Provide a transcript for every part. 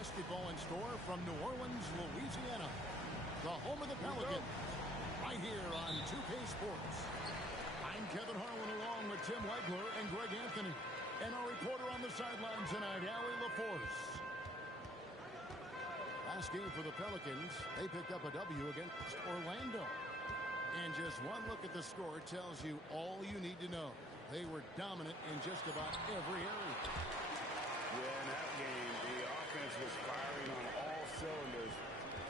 basketball in store from New Orleans, Louisiana, the home of the Pelicans, right here on 2K Sports. I'm Kevin Harlan along with Tim Wegler and Greg Anthony, and our reporter on the sidelines tonight, Allie LaForce. Last game for the Pelicans, they picked up a W against Orlando. And just one look at the score tells you all you need to know. They were dominant in just about every area. Yeah, in that game, the offense was firing on all cylinders,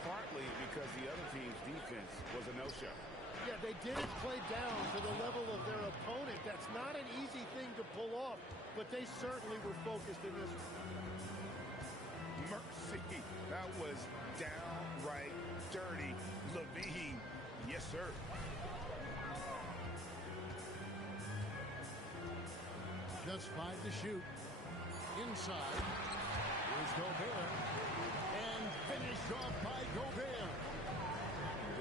partly because the other team's defense was a no-show. Yeah, they didn't play down to the level of their opponent. That's not an easy thing to pull off, but they certainly were focused in this one. Mercy, that was downright dirty. Levine, yes, sir. Just 5 to shoot. Inside. Here's Gobert. And finished off by Gobert.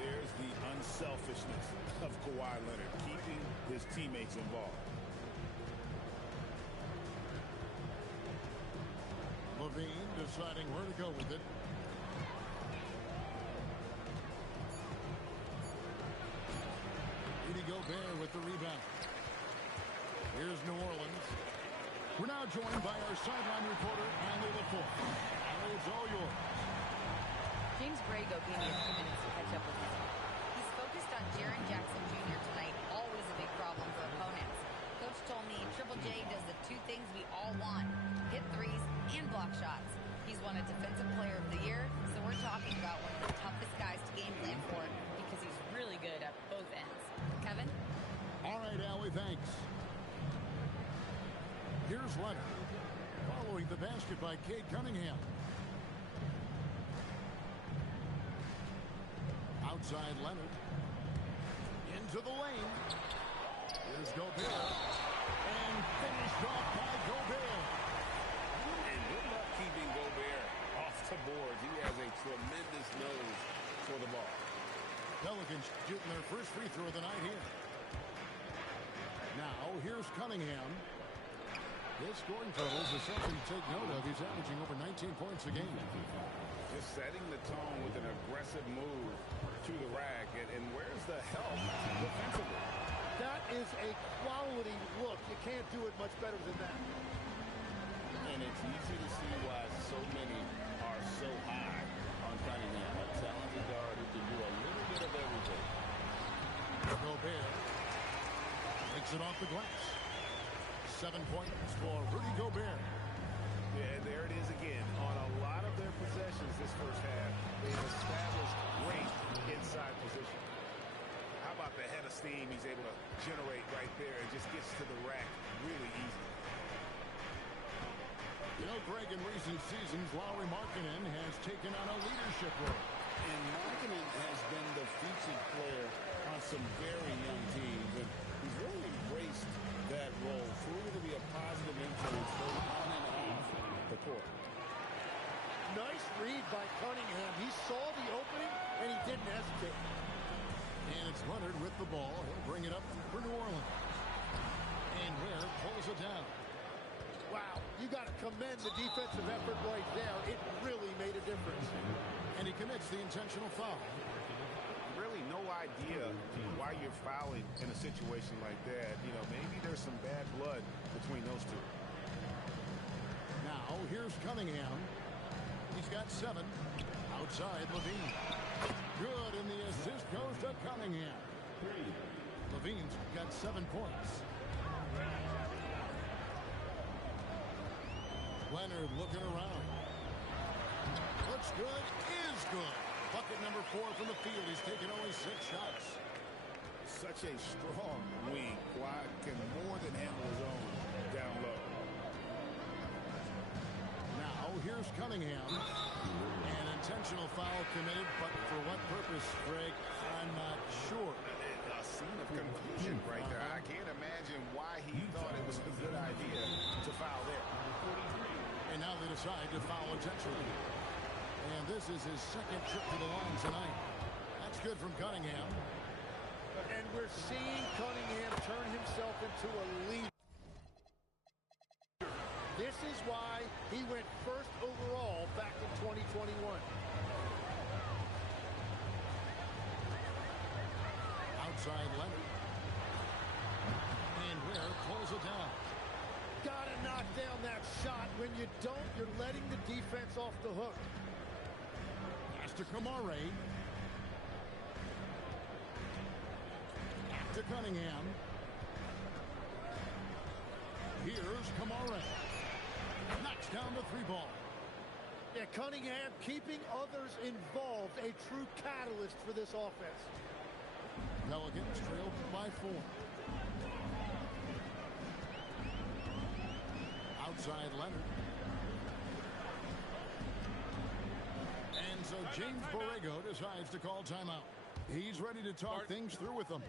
There's the unselfishness of Kawhi Leonard, keeping his teammates involved. Levine deciding where to go with it. Rudy Gobert with the rebound. Here's New Orleans. We're now joined by our sideline reporter, Allie LaForce. Allie, it's all yours. James Borrego gave me a few minutes to catch up with him. He's focused on Jaren Jackson Jr. tonight, always a big problem for opponents. Coach told me Triple J does the two things we all want, hit threes and block shots. He's won a Defensive Player of the Year, so we're talking about one of the toughest guys to game plan for because he's really good at both ends. Kevin? All right, Allie, thanks. Here's Leonard, following the basket by Cade Cuminhim. Outside Leonard. Into the lane. Here's Gobert. And finished off by Gobert. And good luck keeping Gobert off the board. He has a tremendous nose for the ball. Pelicans shooting their first free throw of the night here. Now, here's Cuminhim. His scoring totals are something to take note of. He's averaging over 19 points a game. Just setting the tone with an aggressive move to the rack. And where's the help defensively? That is a quality look. You can't do it much better than that. And it's easy to see why so many are so high on Cuminhim. A talented guard who can do a little bit of everything. Gobert takes it off the glass. 7 points for Rudy Gobert. Yeah, there it is again. On a lot of their possessions this first half, they've established great inside position. How about the head of steam he's able to generate right there and just gets to the rack really easy. You know, Greg, in recent seasons, Lauri Markkanen has taken on a leadership role. And Markkanen has been the featured player on some very young teams, and he's really embraced that role, proving to be a positive influence both on and off the court. Nice read by Cuminhim. He saw the opening, and he didn't hesitate. And it's Leonard with the ball. He'll bring it up for New Orleans. And Ware pulls it down. Wow, you got to commend the defensive effort right there. It really made a difference. And he commits the intentional foul. Really no idea why you're fouling in a situation like that. You know, maybe there's some bad blood between those two. Now, here's Cuminhim. He's got 7. Outside, Levine. Good, and the assist goes to Cuminhim. Levine's got 7 points. Leonard looking around. Looks good, is good. Bucket number 4 from the field. He's taken only 6 shots. Such a strong wing. Kawhi can more than handle his own down low. Now, here's Cuminhim. An intentional foul committed, but for what purpose, Greg, I'm not sure. A scene of confusion right there. I can't imagine why he thought it was a good idea to foul there. And now they decide to foul intentionally. And this is his second trip to the line tonight. That's good from Cuminhim. And we're seeing Cuminhim turn himself into a leader. This is why he went first overall back in 2021. Outside Leonard. And Ware pulls it down. Gotta knock down that shot. When you don't, you're letting the defense off the hook. Pass to Kamare. Back to Cunningham. Here's Kamare. Knocks down the three ball. Yeah, Cunningham keeping others involved. A true catalyst for this offense. Pelicans trailed by 4. Outside Leonard. And so James Borrego decides to call timeout. He's ready to talk things through with them.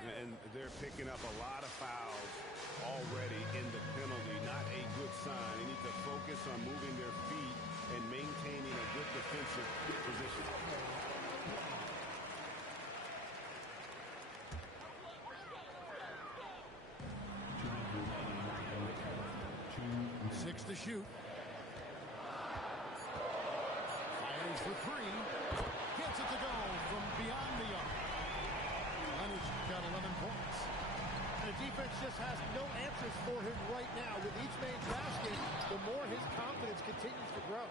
And they're picking up a lot of fouls already in the penalty. Not a good sign. They need to focus on moving their feet and maintaining a good defensive position. 6 to shoot. Fires for 3. Gets it to go from beyond the arc. Leonard's got 11 points. The defense just has no answers for him right now. With each man's basket, the more his confidence continues to grow.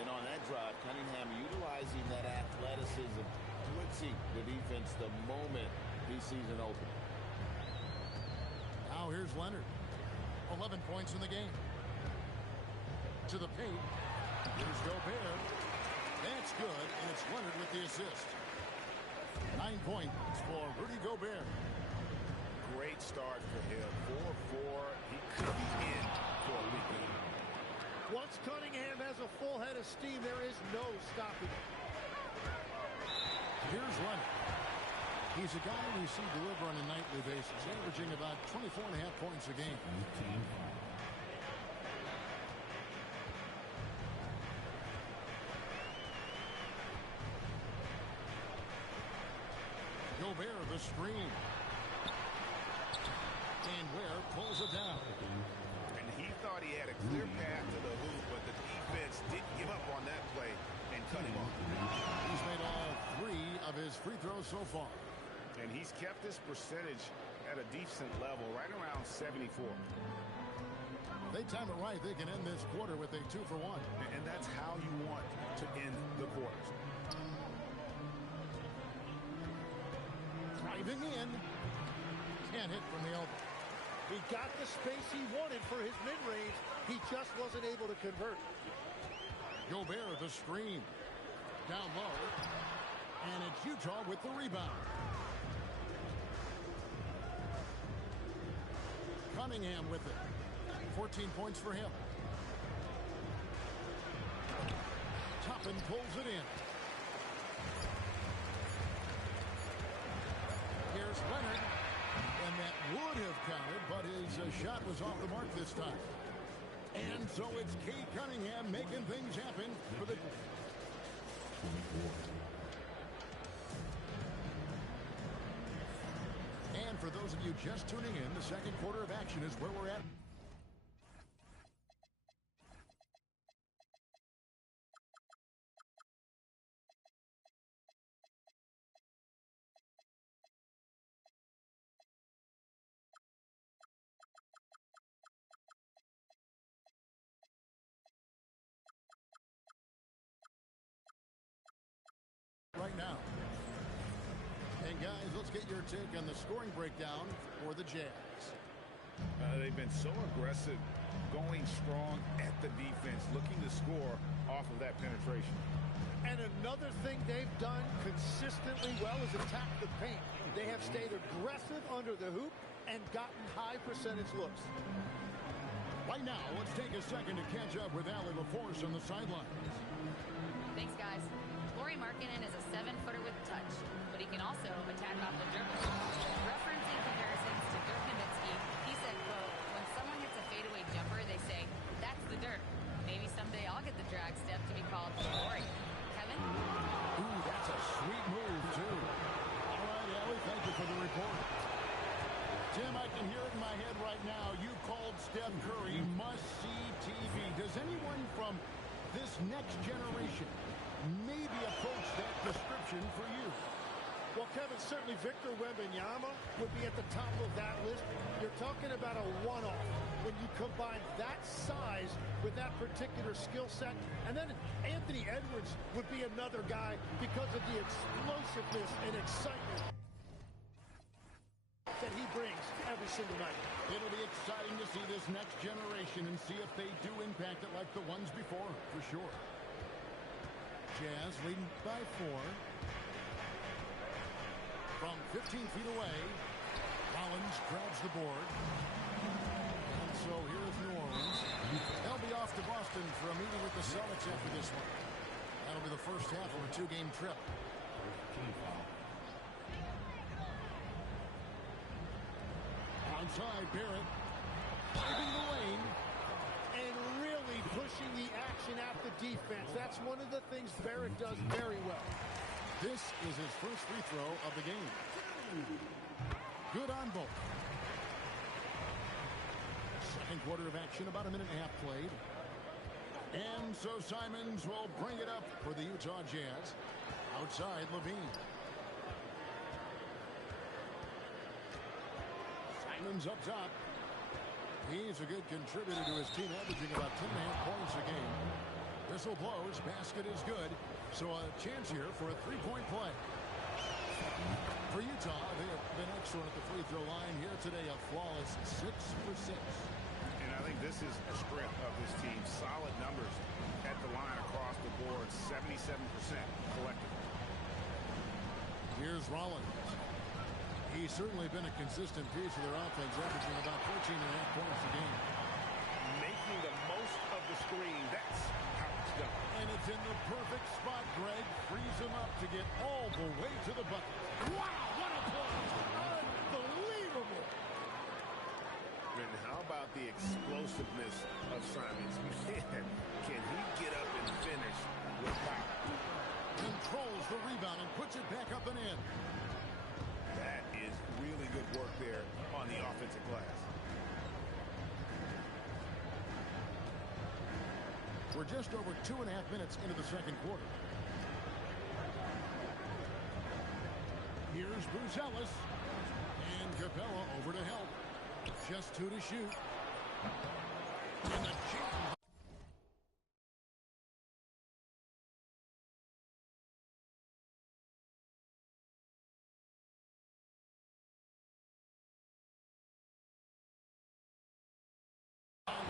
And on that drive, Cunningham utilizing that athleticism, blitzing the defense the moment he sees an open. Now here's Leonard. 11 points in the game. To the paint. Here's Gobert. That's good, and it's Leonard with the assist. 9 points for Rudy Gobert. Great start for him. 4-4. He could be in for a weekend. Once Cunningham has a full head of steam, there is no stopping him. Here's Leonard. He's a guy we see deliver on a nightly basis, averaging about 24.5 points a game. Gobert, the screen. And Ware pulls it down. And he thought he had a clear path to the hoop, but the defense didn't give up on that play and cut him off. He's made all 3 of his free throws so far. And he's kept this percentage at a decent level, right around 74. If they time it right, they can end this quarter with a 2 for 1. And that's how you want to end the quarters. Driving in. Can't hit from the elbow. He got the space he wanted for his mid-range. He just wasn't able to convert. Gobert, the screen. Down low. And it's Utah with the rebound. Cunningham with it. 14 points for him. Toppin pulls it in. Here's Leonard. And that would have counted, but his shot was off the mark this time. And so it's Cade Cunningham making things happen for the... And for those of you just tuning in, the second quarter of action is where we're at. now. And guys, let's get your take on the scoring breakdown for the Jazz. They've been so aggressive, going strong at the defense, looking to score off of that penetration. And another thing they've done consistently well is attack the paint. They have stayed aggressive under the hoop and gotten high percentage looks. Right now, let's take a second to catch up with Allie LaForce on the sidelines. Thanks, guys. Lauri Markkanen is a 7-footer with touch, but he can also attack off the dribble. Referencing comparisons to Dirk Nowitzki, he said, quote, when someone hits a fadeaway jumper, they say, that's the Dirk. Maybe someday I'll get the drag step to be called Lauri. Kevin? Ooh, that's a sweet move, too. All right, Allie, thank you for the report. Tim, I can hear it in my head right now. You called Steph Curry must-see TV. Does anyone from this next generation maybe approach that description for you? Well, Kevin, certainly Victor Wembanyama would be at the top of that list. You're talking about a one-off when you combine that size with that particular skill set. And then Anthony Edwards would be another guy because of the explosiveness and excitement that he brings every single night. It'll be exciting to see this next generation and see if they do impact it like the ones before, for sure. Jazz leading by 4. From 15 feet away, Collins grabs the board. And so here is New Orleans. They'll be off to Boston for a meeting with the Celtics after this one. That'll be the first half of a 2-game trip. Outside, Barrett driving the lane and really pushing the action at the defense. That's one of the things Barrett does very well. This is his first free throw of the game. Good on both. Second quarter of action, about a minute and a half played. And so Simons will bring it up for the Utah Jazz. Outside, Levine. Simons up top. He's a good contributor to his team, averaging about 10.5 points a game. Whistle blows, basket is good. So a chance here for a three-point play. For Utah, they have been excellent at the free throw line here today. A flawless 6 for 6. And I think this is a strength of this team. Solid numbers at the line across the board. 77% collectively. Here's Rollins. He's certainly been a consistent piece of their offense, averaging about 14.5 points a game. Making the most of the screen. That's how it's done. And it's in the perfect spot, Greg. Frees him up to get all the way to the bucket. Wow, what a play! Unbelievable! And how about the explosiveness of Simons? Can he get up and finish with power? Controls the rebound and puts it back up and in. That is really good work there on the offensive glass. We're just over 2.5 minutes into the second quarter. Here's Bruce Ellis. And Capella over to help. Just 2 to shoot. And the jam.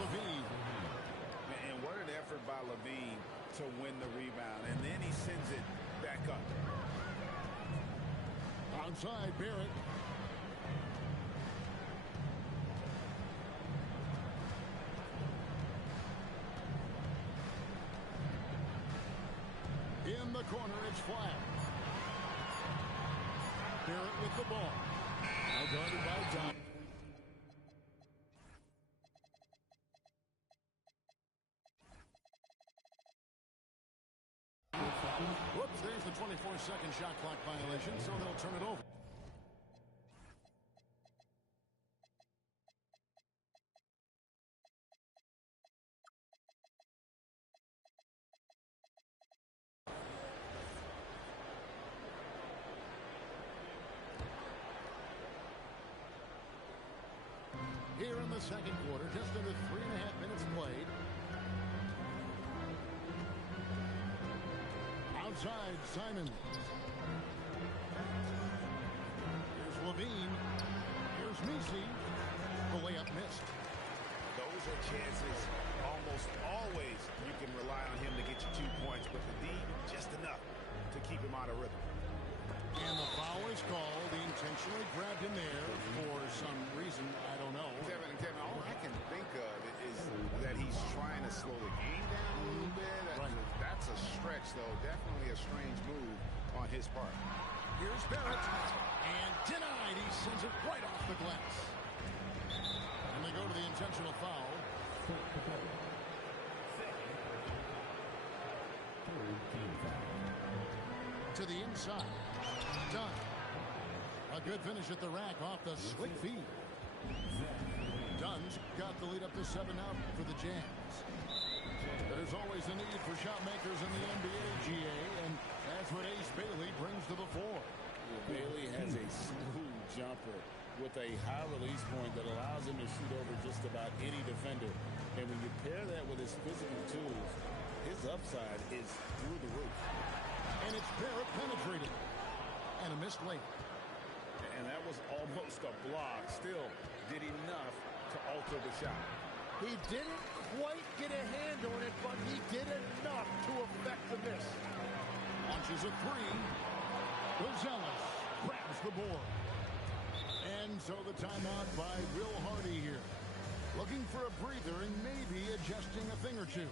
Levine. And what an effort by Levine to win the rebound. And then he sends it back up. Outside, Barrett. In the corner, it's flat. Barrett with the ball. Now guarded by John. Whoops, there's the 24-second shot clock violation, so they'll turn it over. Here in the second quarter, just under 3.5 minutes played. Outside, Simons. Levine. Here's Messi. The layup missed. Those are chances almost always you can rely on him to get you 2 points, but the D, just enough to keep him out of rhythm. And the foul is called. He intentionally grabbed him there for some reason. I don't know. Kevin, all I can think of is that he's trying to slow the game down a little bit. Right. That's a stretch, though. Definitely a strange move on his part. Here's Barrett. And denied. He sends it right off the glass. And they go to the intentional foul. To the inside. Done. A good finish at the rack off the slick feed. Dunn's got the lead up to 7 out for the Jazz. There's always a need for shot makers in the NBA, GA, and that's what Ace Bailey brings to the fore. Bailey has a smooth jumper with a high release point that allows him to shoot over just about any defender. And when you pair that with his physical tools, his upside is through the roof. And it's Barrett penetrating. And a missed layup. And that was almost a block. Still did enough to alter the shot. He didn't quite get a hand on it, but he did enough to affect the miss. Launches a three. Rosales grabs the board. And so the timeout by Will Hardy here. Looking for a breather and maybe adjusting a thing or two.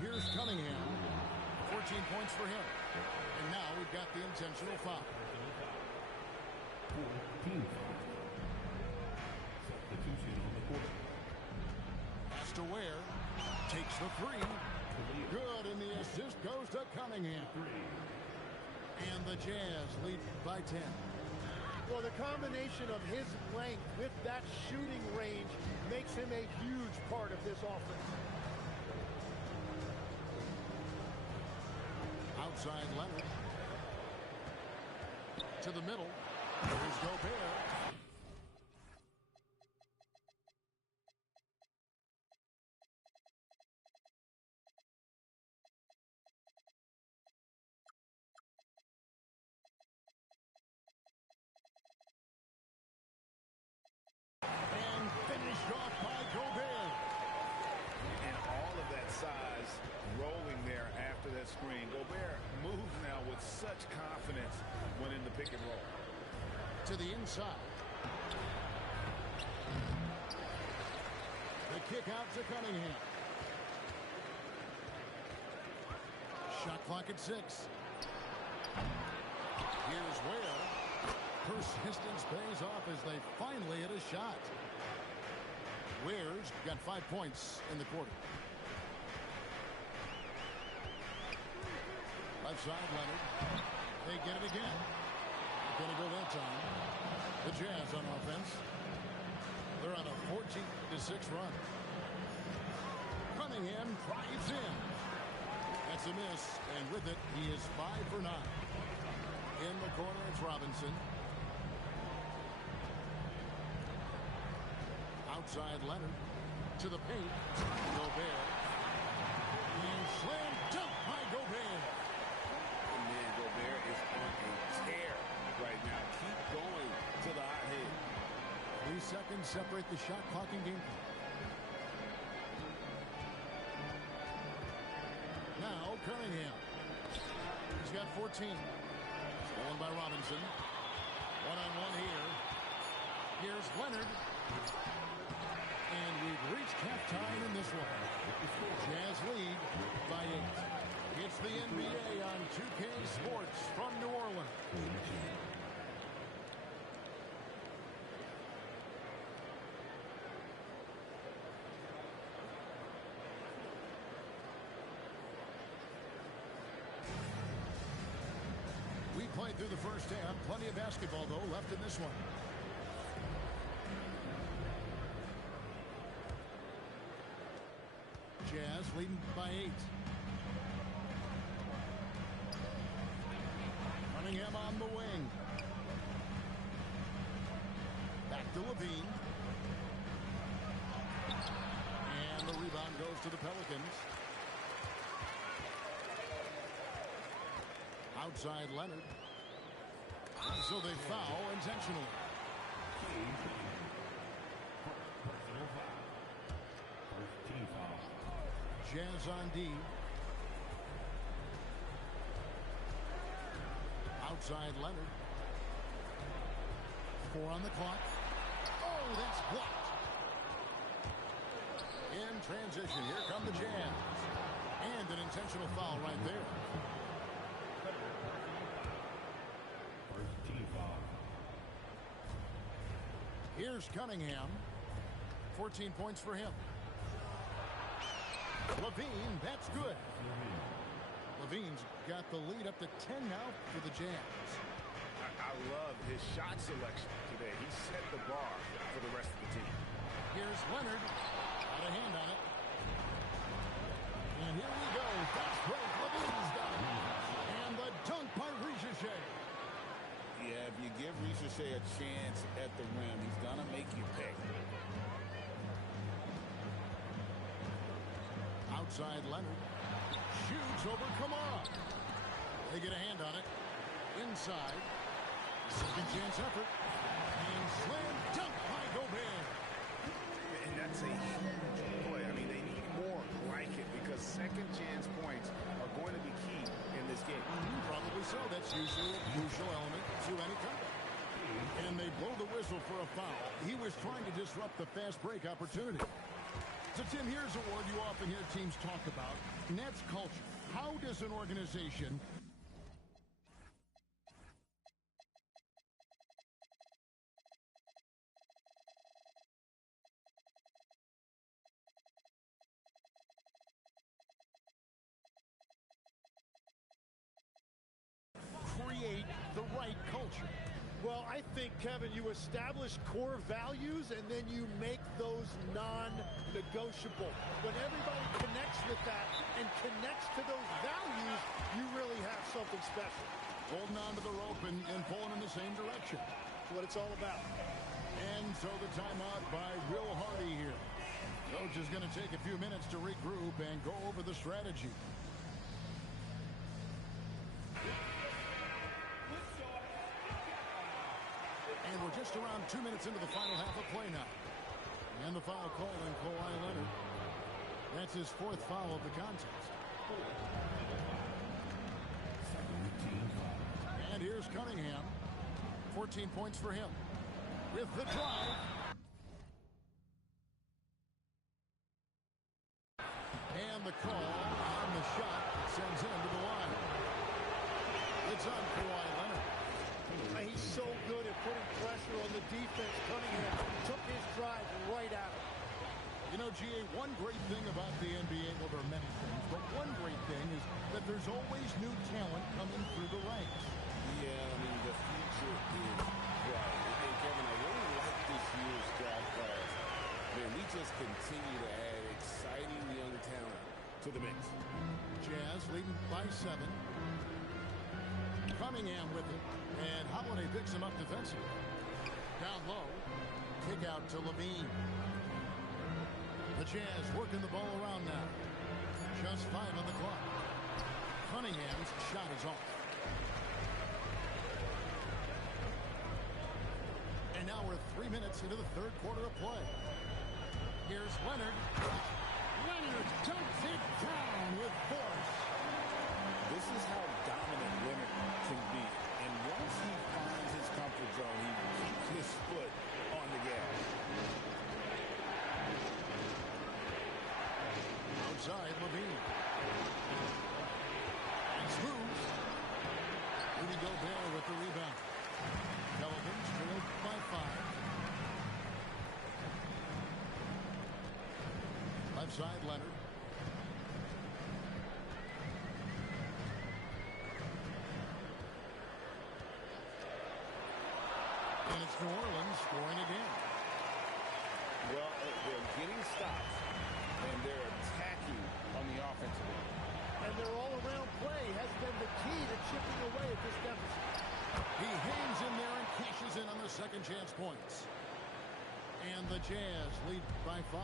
Here's Cuminhim. 14 points for him. And now we've got the intentional foul. Pass to Ware. Takes the three. Good, and the assist goes to Cuminhim. And the Jazz lead by 10. Well, the combination of his length with that shooting range makes him a huge part of this offense. Outside Leonard. To the middle. Here's Gobert. And finished off by Gobert. And all of that size rolling there after that screen. Gobert moves now with such confidence when in the pick and roll. To the inside. The kick out to Cuminhim. Shot clock at 6. Here's Ware. Persistence pays off as they finally hit a shot. Ware's got 5 points in the quarter. Left side, Leonard. They get it again. Gonna go that time. The Jazz on offense. They're on a 14-6 run. Cuminhim drives in. That's a miss, and with it, he is 5 for 9. In the corner, it's Robinson. Outside Leonard. To the paint. Gobert. And slam dunk by Gobert. Man, Gobert is on a tear right now. Keep going to the hot head. 3 seconds separate the shot clock and game clock. Now Cuminhim. He's got 14. Stolen by Robinson. One-on-one here. Here's Leonard. And we've reached halftime in this one. Jazz lead by 8. It's the NBA on 2K Sports from New Orleans. through the first half. Plenty of basketball, though, left in this one. Jazz leading by 8. Cuminhim on the wing. Back to Levine. And the rebound goes to the Pelicans. Outside Leonard. And so they foul intentionally. Jazz on D. Outside Leonard. 4 on the clock. Oh, that's blocked. In transition, here come the Jazz. And an intentional foul right there. Here's Cuminhim. 14 points for him. Levine, that's good. Levine's got the lead up to 10 now for the Jazz. I love his shot selection today. He set the bar for the rest of the team. Here's Leonard. Got a hand on it. And here we go. Fast break. Levine's done. And the dunk by Ricochet. Yeah, if you give Ricochet a chance at the rim, he's going to make you pay. Outside Leonard. Shoots over Kamara. They get a hand on it. Inside. Second chance effort. And slam dunk by Gobert. And that's a huge play. I mean, they need more like it because second chance points are going to be key in this game. Probably so. That's usually a crucial element to any comeback. And they blow the whistle for a foul. He was trying to disrupt the fast break opportunity. So, Tim, here's a word you often hear teams talk about, and that's culture. How does an organization create the right culture? Well, I think, Kevin, you establish core values and then you make those non-negotiable. When everybody connects with that and connects to those values, you really have something special. Holding on to the rope and pulling in the same direction. That's what it's all about. And so the timeout by Will Hardy here. Coach is going to take a few minutes to regroup and go over the strategy. And we're just around 2 minutes into the final half of play now. And the foul call on Kawhi Leonard. That's his 4th foul of the contest. And here's Cuminhim. 14 points for him. With the drive. And the call on the shot sends him to the line. It's on Kawhi Leonard. He's so good at putting pressure on the defense. Cuminhim took his drive right out. You know, GA, one great thing about the NBA, well, there are many things, but one great thing is that there's always new talent coming through the ranks. Yeah, I mean, the future is bright. And Kevin, I really like this year's draft class. Man, we just continue to add exciting young talent to the mix. Jazz leading by 7. Cuminhim with it. And Holiday picks him up defensively. Down low. Kick out to Levine. The Jazz working the ball around now. Just 5 on the clock. Cunningham's shot is off. And now we're 3 minutes into the 3rd quarter of play. Here's Leonard. Leonard dunks it down with force. This is how dominant Leonard can be. And once he finds his comfort zone, he keeps his foot on the gas. Outside Levine. And smooth. Rudy Gobert with the rebound. Pelicans trailed by 5. Left side Leonard. And it's New Orleans scoring again. Well, they're getting stops, and they're attacking on the offensive end. And their all-around play has been the key to chipping away at this deficit. He hangs in there and cashes in on the second chance points. And the Jazz lead by 5.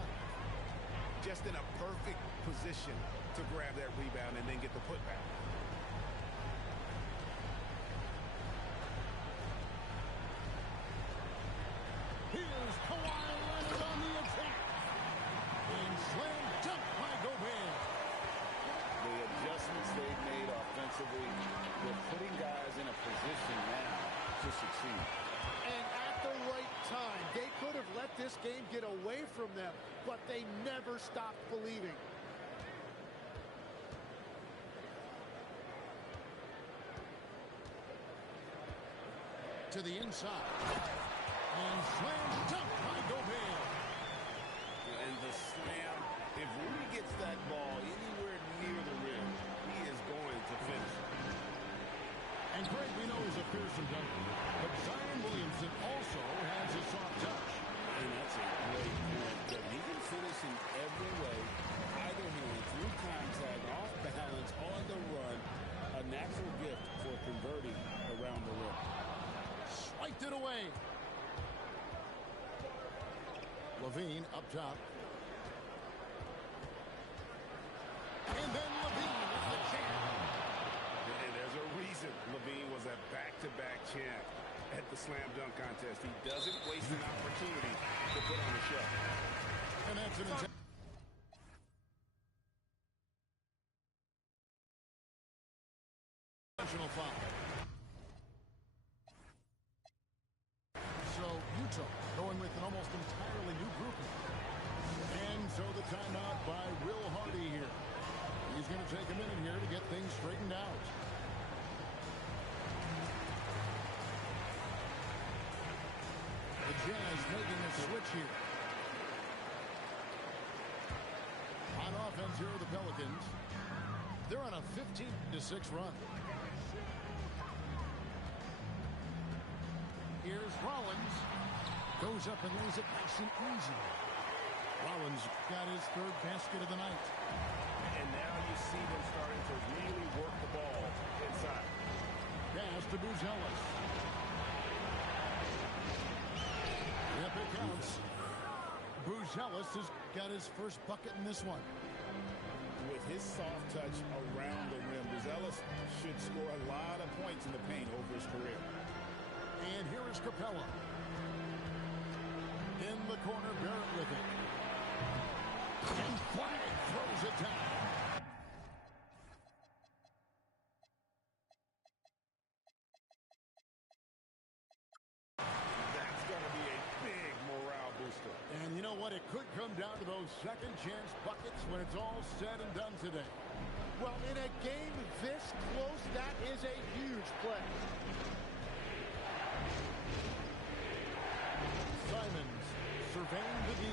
Just in a perfect position to grab that rebound and then get the putback. Here's Kawhi Leonard on the attack. And slam dunk by Gobert. The adjustments they've made offensively, they're putting guys in a position now to succeed. And at the right time, they could have let this game get away from them, but they never stopped believing. To the inside. And slam dunk by Gobert. And the slam, if Rudy gets that ball anywhere near the rim, he is going to finish. And Greg, we know he's a fearsome dunker, but Zion Williamson also has a soft touch. And that's a great point. That he can finish in every way, either hand, through contact, off balance, on the run. A natural gift for converting around the rim. Swiped it away. Levine up top. And then Levine with the champ. And there's a reason Levine was a back-to-back champ at the slam dunk contest. He doesn't waste an opportunity to put on the show. And that's an intentional foul. So Utah going with an almost entirely new grouping. And so the timeout by Will Hardy here. He's going to take a minute here to get things straightened out. The Jazz making a switch here. On offense here are the Pelicans. They're on a 15-6 run. Here's Rollins. Goes up and lays it nice and easy. Rollins got his third basket of the night. And now you see them starting to really work the ball inside. Pass to Buzelis. Yep, it counts. Buzelis has got his first bucket in this one. With his soft touch around the rim, Buzelis should score a lot of points in the paint over his career. And here is Capella. In the corner, Barrett with it. And White throws it down. That's going to be a big morale booster. And you know what? It could come down to those second chance buckets when it's all said and done today. Well, in a game this close, that is a huge play. Simons surveying the D.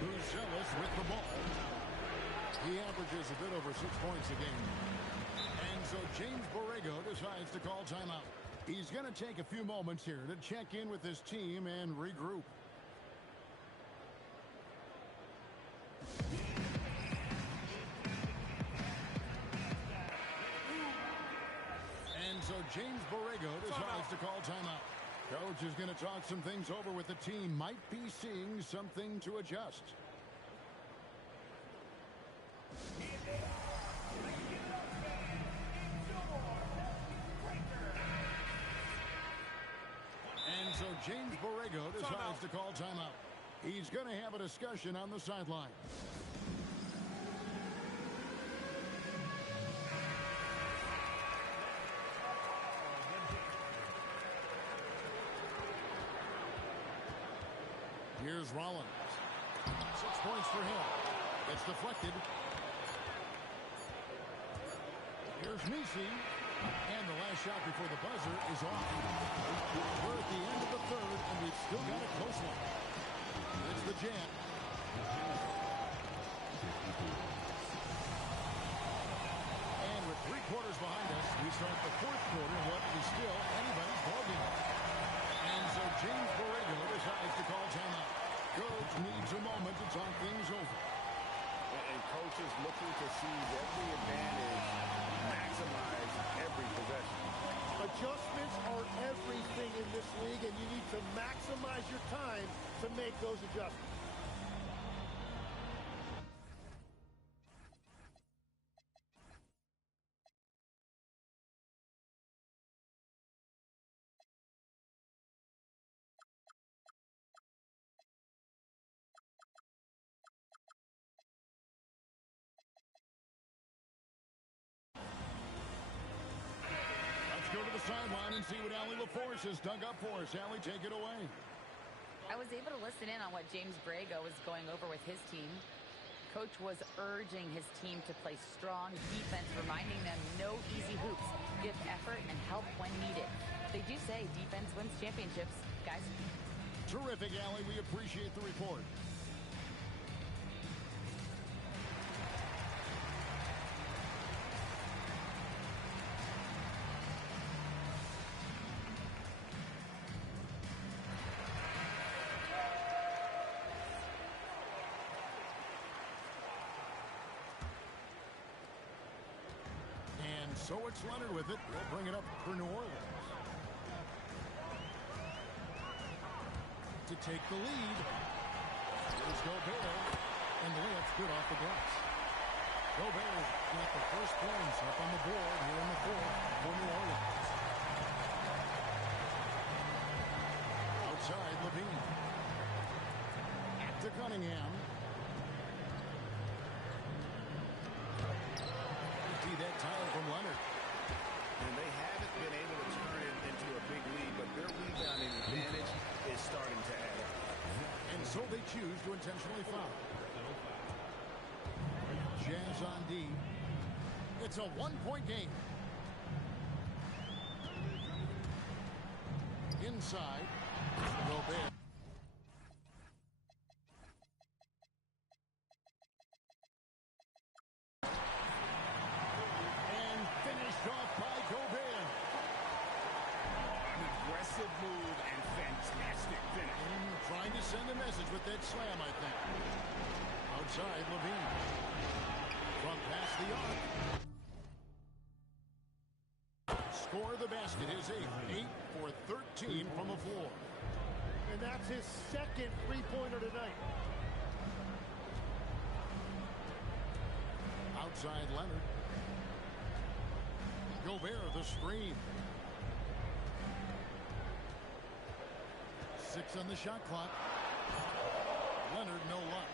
Buzelis with the ball. He averages a bit over 6 points a game. And so James Borrego decides to call timeout. He's going to take a few moments here to check in with his team and regroup. And so James Borrego decides to call timeout. Coach is going to talk some things over with the team. Might be seeing something to adjust. And so James Borrego decides to call timeout. He's going to have a discussion on the sideline. Here's Rollins. 6 points for him. It's deflected. Here's Nisi. And the last shot before the buzzer is off. We're at the end of the third, and we've still got a close one. It's the Jam. And with 3 quarters behind us, we start the 4th everything in this league, and you need to maximize your time to make those adjustments. Go to the sideline and see what Allie LaForce has dug up for us. Allie, take it away. I was able to listen in on what James Borrego was going over with his team. Coach was urging his team to play strong defense, reminding them no easy hoops, give effort, and help when needed. They do say defense wins championships, guys. Terrific, Allie. We appreciate the report. So it's Leonard with it. We'll bring it up for New Orleans. To take the lead. Here's Gobert. And the layup's good off the glass. Gobert got the first points up on the board here in the fourth for New Orleans. Outside, Levine. Back to Cunningham. That time from Leonard. And they haven't been able to turn it into a big lead, but their rebounding advantage is starting to add up. And so they choose to intentionally foul. Jazz on D. It's a one-point game. Inside. Gobert. Move and fantastic finish. Trying to send a message with that slam, I think. Outside, Levine. From past the arc. Score the basket is 8 for 13 from the floor. And that's his second three-pointer tonight. Outside, Leonard. Gobert, the screen. 6 on the shot clock. Leonard, no luck.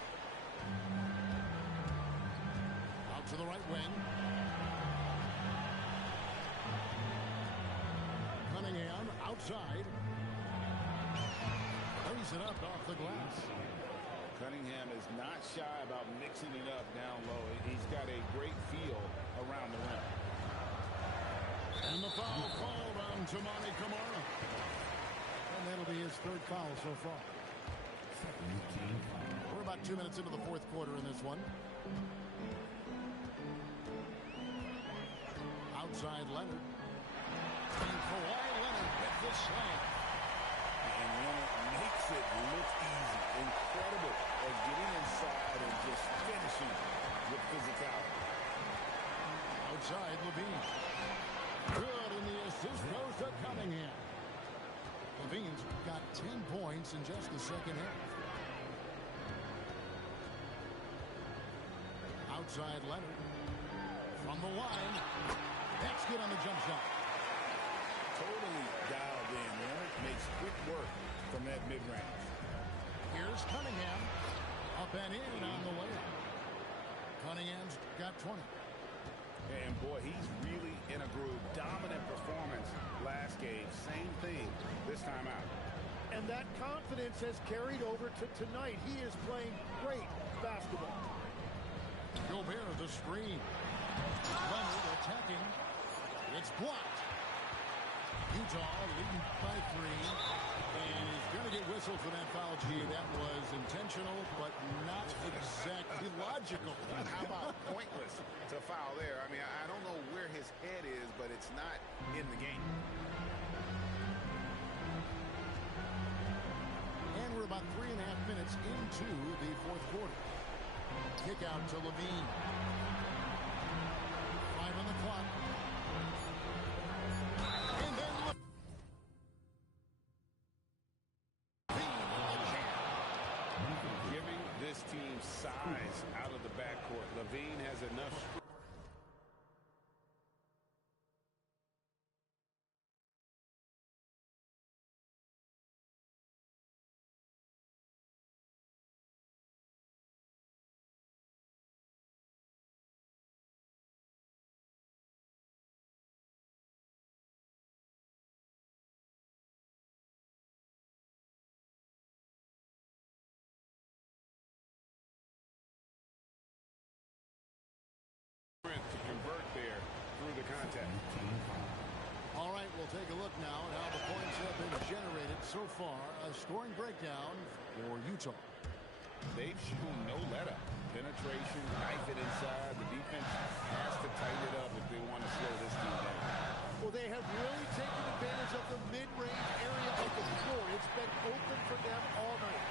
Out to the right wing. Cunningham outside. Brings it up off the glass. Cunningham is not shy about mixing it up down low. He's got a great feel around the rim. And the foul called on Toumani Camara. And that'll be his third foul so far. We're about 2 minutes into the fourth quarter in this one. Outside Leonard. And Kawhi Leonard gets the slam. And Leonard makes it look easy. Incredible at getting inside and just finishing with physicality. Outside Levine. Good, and the assist goes to Cuminhim. Levine's got 10 points in just the second half. Outside Leonard. From the line. That's good on the jump shot. Totally dialed in. Leonard makes quick work from that mid-range. Here's Cunningham. Up and in on the layup. Cunningham's got 20. And boy, he's really in a groove. Dominant performance last game. Same thing this time out. And that confidence has carried over to tonight. He is playing great basketball. Gobert, the screen. Leonard attacking. It's blocked. Utah leading by 3. And he's going to get whistled for that foul. Gee, that was intentional, but not exactly logical. How about pointless to foul there? I mean, I don't know where his head is, but it's not in the game. And we're about 3.5 minutes into the fourth quarter. Kick out to Levine. 5 on the clock. And then LaVine has enough. To convert there through the contact. All right, we'll take a look now at how the points have been generated so far. A scoring breakdown for Utah. They've shown no let-up. Penetration, knife it inside. The defense has to tighten it up if they want to slow this team down. Well, they have really taken advantage of the mid-range area of the floor. It's been open for them all night.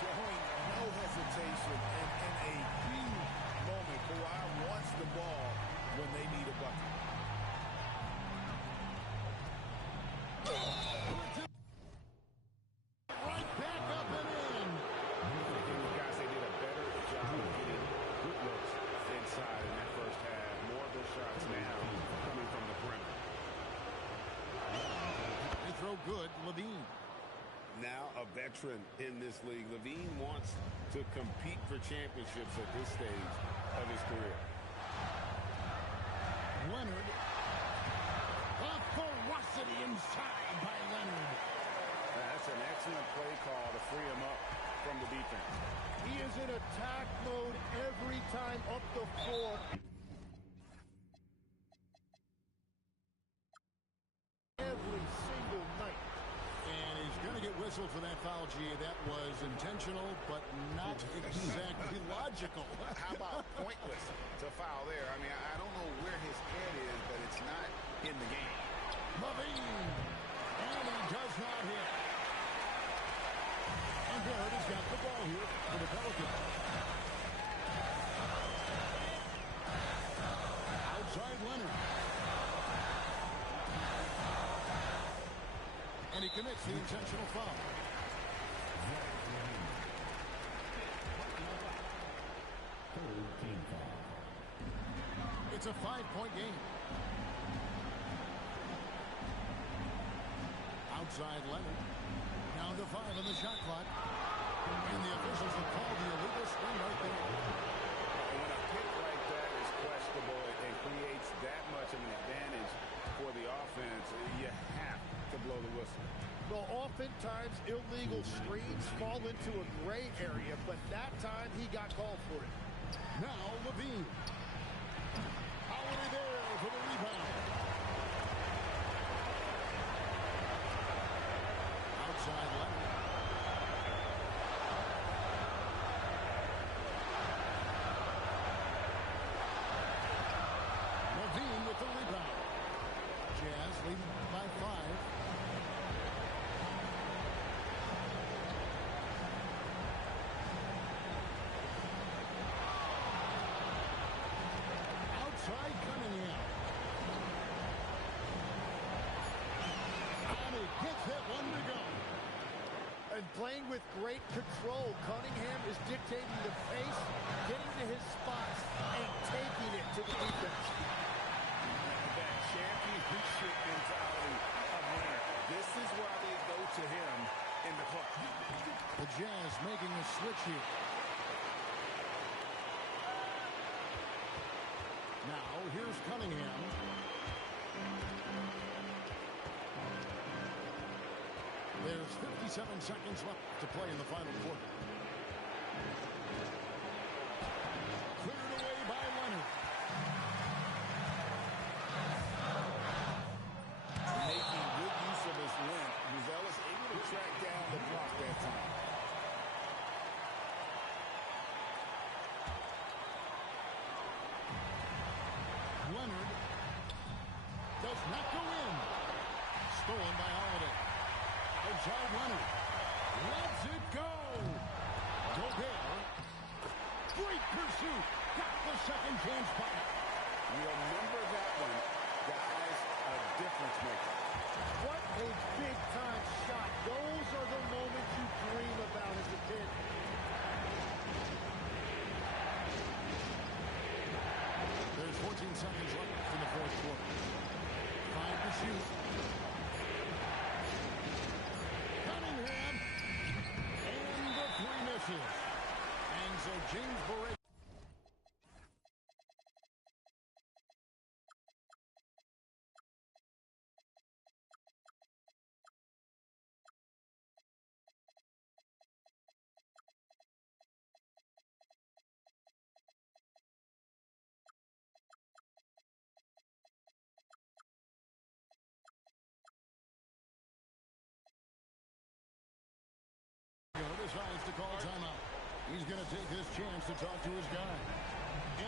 Showing no hesitation and in a huge moment. Kawhi wants the ball when they need a bucket. Right back up and in. Guys, they did a better job of getting good looks inside in that first half. More of those shots now coming from the perimeter. They throw good. LaVine. Now a veteran in this league. LaVine wants to compete for championships at this stage of his career. Leonard. A ferocity inside by Leonard. That's an excellent play call to free him up from the defense. He is in attack mode every time up the floor. Every single night. And he's going to get whistled for that foul, G. That was intentional, but not exactly logical. How about pointless to foul there? I mean, I don't know where his head is, but it's not in the game. LaVine. And he does not hit. And Barrett has got the ball here for the Pelicans. Outside Leonard. And he commits the intentional foul. It's a 5-point game. Outside Leonard. Down to 5 on the shot clock. And the officials have called the illegal screen right there. When a pick like that is questionable and creates that much of an advantage for the offense, you have to blow the whistle. Well, oftentimes illegal screens fall into a gray area, but that time he got called for it. Now LaVine. Holiday there for the rebound. Outside Leonard. LaVine with the rebound. Jazz leading by 5. Outside Cuminhim. And he gets that one to go. And playing with great control, Cunningham is dictating the pace, getting to his spots, and taking it to the defense. That championship mentality of winner. This is why they go to him in the clutch. The Jazz making a switch here. Now, here's Cunningham. There's 57 seconds left to play in the final quarter. Cleared away by Leonard. Making good use of his length. Buzelis able to track down the block that time. Leonard does not go in. Stolen by Holiday. Outside Leonard. Lets it go. Gobert. Great pursuit. Got the second chance bucket. Remember that one. Guys, a difference maker. What a big-time shot. Those are the moments you dream about as a kid. There's 14 seconds left in the fourth quarter. 5 to shoot. Cuminhim. And the 3 misses. And so James Borrego. Decides to call a timeout. He's going to take his chance to talk to his guy.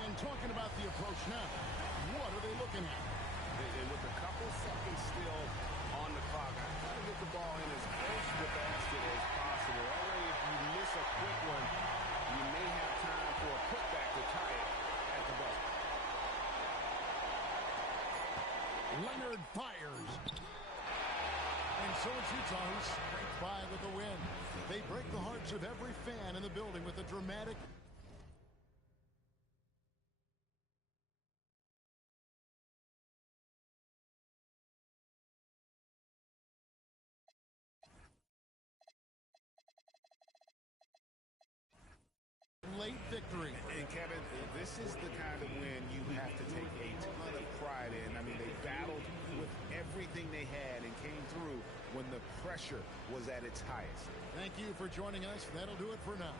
And talking about the approach now, what are they looking at? And with a couple seconds still on the clock, I try to get the ball in as close to the basket as possible. That way, if you miss a quick one, you may have time for a putback to tie it at the buzzer. Leonard fires. And so it's Utah who scrapes by with the win. They break the hearts of every fan in the building with a dramatic... late victory. And Kevin, this is the kind of win you have to take a ton of pride in. I mean, they battled with everything they had and came through when the pressure was at its highest. Thank you for joining us. That'll do it for now.